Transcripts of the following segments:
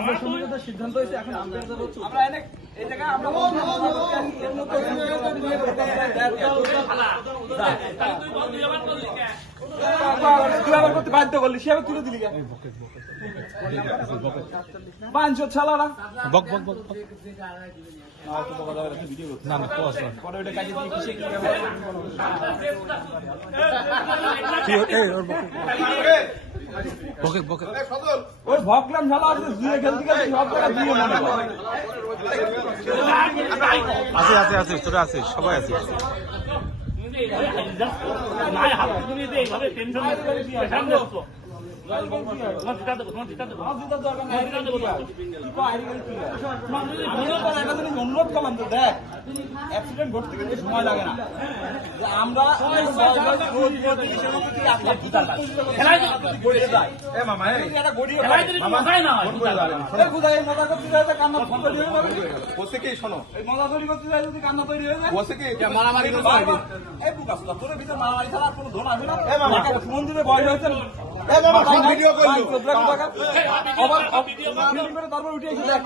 আমরা সমঝোতা সিদ্ধান্ত হয়েছে এখন আমরা এনে এই জায়গায় আমরা তুই আবার করতে বাধ্য করলি সে আবার তুলে দিলি পাঁচশো ছালারা বক বক বক বক। না কি বক বকে ওই ভকলাম ঝালা আছে দিয়ে খেলতে খেলতে সব টাকা দিয়ে মনে আছে আছে আছে তোরা আছে সবাই আছে নাই হাত তুমি এইভাবে টেনশন অনুরোধ করলাম তো, দেখ, ঘটতে কিন্তু সময় লাগে না। আমরা কি শোনো এই মজা তৈরি করতে যায় যদি কান্না তৈরি হয়ে যায়। মারামারি এই বুকা তোর ভিতরে মারামারি ছাড়া আর কোনো ধন আসবে না? দিলে বয়স হয়েছে না?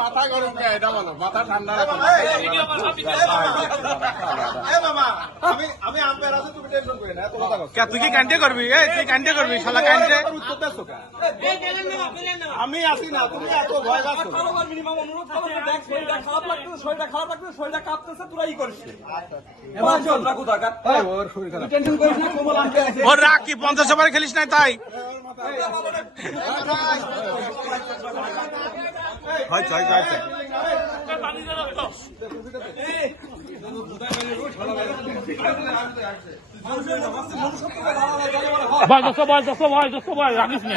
মাথা গরম এটা বলো মাথা ঠান্ডা আমি আম্পায়ার আছে তুমি টেনশন করি না তুই কি কান্টে করবি? এই তুই কান্টে করবি শালা কান্টে উত্তর দেছো কে? আমি আসি না তুমি এত ভয় পাচ্ছ অনুরোধ যে দেখ, শরীরটা খারাপ লাগতেছে, শরীরটা খারাপ লাগতেছে, শরীরটা কাঁপতেছে, তোরা ই করিস। না। ওর রাগ কি? পঞ্চাশ ওভার খেলিস নাই তাই? হয় হয় হয় ভাই দোস্ত ভাই দোস্ত ভাই দোস্ত ভাই রাখিস না